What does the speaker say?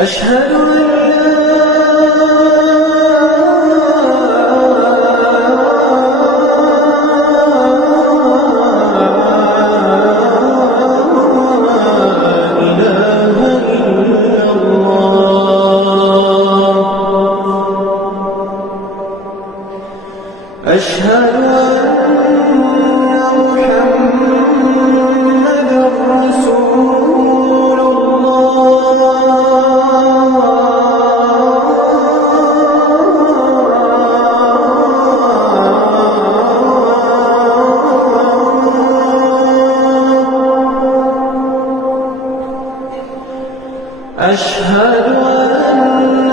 أشهد أن لا إله إلا الله. أشهد أن محمدًا رسول الله. أشهد أن